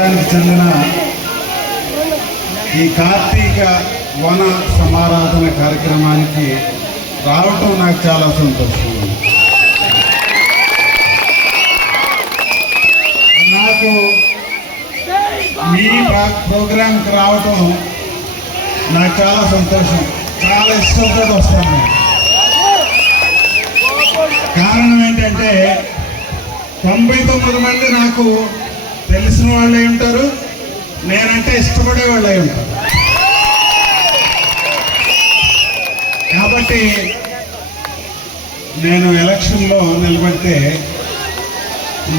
నియోజకవర్గానికి చెందిన ఈ కార్తీక వన సమారాధన కార్యక్రమానికి రావటం నాకు చాలా సంతోషం. నాకు మీ ప్రోగ్రాంకి రావటం నాకు చాలా సంతోషం. చాలా ఇష్టంతో వస్తాను కారణం ఏంటంటే తొంభై తొమ్మిది మంది నాకు తెలిసిన వాళ్ళు అయి ఉంటారు. నేనంటే ఇష్టపడే వాళ్ళే ఉంటారు. కాబట్టి నేను ఎలక్షన్లో నిలబడితే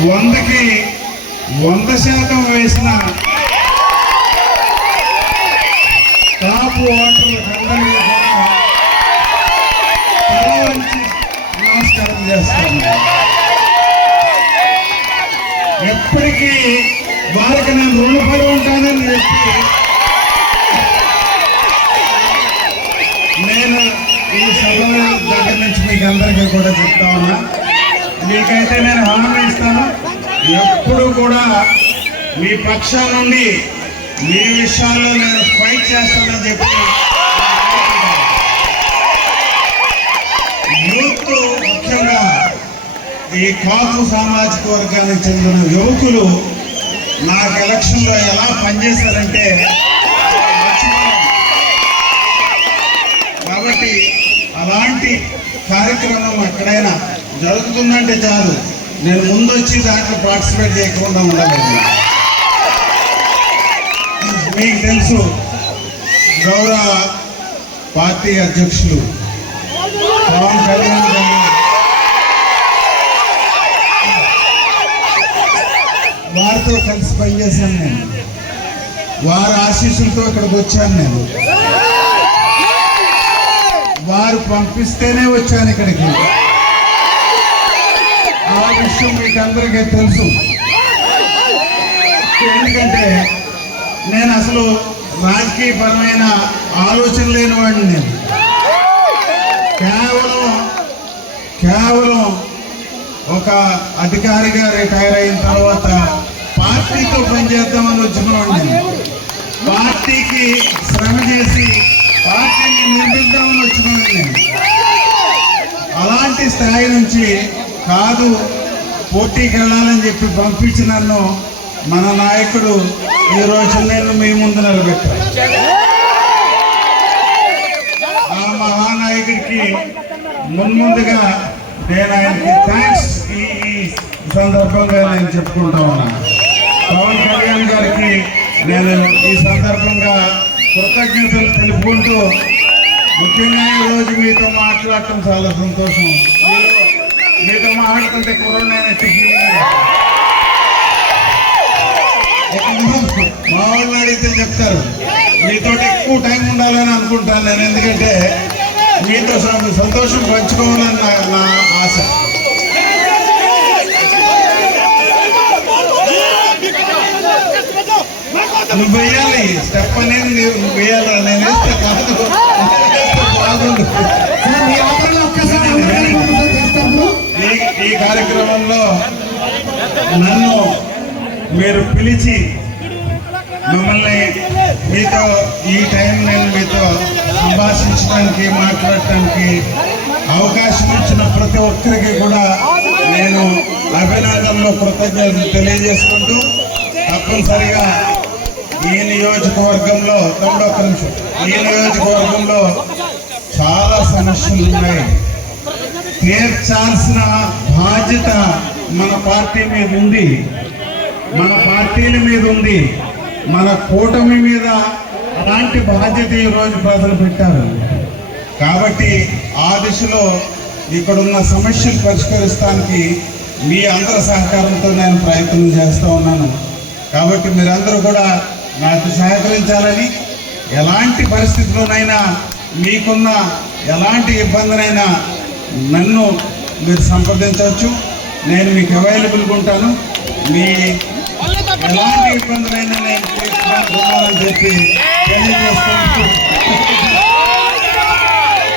వందకి వంద శాతం వేసిన టాప్ ఓటర్లకు అందరికీ కూడా నమస్కారం చేస్తాను ఎప్పటికీ వారికి నేను రుణపడి ఉంటానని చెప్పి నేను ఈ సభ దగ్గర నుంచి మీకు అందరికీ కూడా చెప్తా ఉన్నా. మీకైతే నేను హామీ ఇస్తాను. ఎప్పుడు కూడా మీ పక్షాల నుండి మీ విషయాల్లో నేను ఫైట్ చేస్తానని చెప్పి యూత్ ముఖ్యంగా ఈ కాపు సామాజిక వర్గానికి చెందిన యువకులు నాకు ఎలక్షన్లో ఎలా పనిచేశారంటే కాబట్టి అలాంటి కార్యక్రమం ఎక్కడైనా జరుగుతుందంటే చాలు. నేను ముందు వచ్చి దాంట్లో పార్టిసిపేట్ చేయకుండా ఉండలేదు మీకు తెలుసు గౌరవ పార్టీ అధ్యక్షులు పవన్ కళ్యాణ్ గారు వారితో కలిసి పనిచేశాను నేను. వారి ఆశీస్సులతో ఇక్కడికి వచ్చాను నేను. వారు పంపిస్తేనే వచ్చాను ఇక్కడికి. ఆ విషయం మీకు అందరికీ తెలుసు. ఎందుకంటే నేను అసలు రాజకీయపరమైన ఆలోచన లేని వాడిని నేను. కేవలం కేవలం ఒక అధికారిగా రిటైర్ అయిన తర్వాత పార్టీతో పనిచేద్దామని ఉద్యమం వాడిని పార్టీకి శ్రమ చేసి పార్టీని నిర్మిద్దామని వచ్చిన అలాంటి స్థాయి నుంచి కాదు పోటీకి వెళ్ళాలని చెప్పి పంపించి నన్ను మన నాయకుడు ఈ రోజు నేను మీ ముందు నిలబెట్టాను. ఆ మహానాయకుడికి మున్ముందుగా నేను ఆయనకి థ్యాంక్స్ ఈ సందర్భంగా నేను చెప్పుకుంటా ఉన్నా. పవన్ కళ్యాణ్ గారికి నేను ఈ సందర్భంగా కృతజ్ఞతలు తెలుపుకుంటూ ముఖ్యంగా ఈ రోజు మీతో మాట్లాడటం చాలా సంతోషం. మీతో మాట్లాడుతుంటే కుర్రోడైనట్టు మా వాళ్ళు అడిగితే చెప్తారు. మీతో ఎక్కువ టైం ఉండాలని అనుకుంటాను నేను. ఎందుకంటే మీతో సంతోషం పంచుకోవాలని నా ఆశ. నువ్వు వేయాలి స్టెప్ అనేది నువ్వు వేయాలి నేను వేస్తే కాదు. నేను బాగుండు ఈ కార్యక్రమంలో నన్ను మీరు పిలిచి మిమ్మల్ని మీతో ఈ టైం నేను మీతో సంభాషించడానికి మాట్లాడటానికి అవకాశం ఇచ్చిన ప్రతి ఒక్కరికి కూడా నేను అభినందనలు కృతజ్ఞతలు తెలియజేసుకుంటూ తప్పనిసరిగా ఈ నియోజకవర్గంలో తమ్ముడు ఒక్క నిమిషం ఈ నియోజకవర్గంలో చాలా సమస్యలు ఉన్నాయి. తీర్చాల్సిన బాధ్యత మన పార్టీ మీద ఉంది. మన పార్టీల మీద ఉంది. మన కూటమి మీద అలాంటి బాధ్యత ఈరోజు ప్రజలు పెట్టారు. కాబట్టి ఆ దిశలో ఇక్కడున్న సమస్యలు పరిష్కరిస్తానికి మీ అందరి సహకారంతో నేను ప్రయత్నం చేస్తూ ఉన్నాను. కాబట్టి మీరందరూ కూడా నాకు సహకరించాలని ఎలాంటి పరిస్థితుల్లోనైనా మీకున్న ఎలాంటి ఇబ్బందినైనా నన్ను మీరు సంప్రదించవచ్చు. నేను మీకు అవైలబుల్గా ఉంటాను. మీ ఎలాంటి ఇబ్బందులైనా నేను చెప్పి తెలియజేసుకుంటూ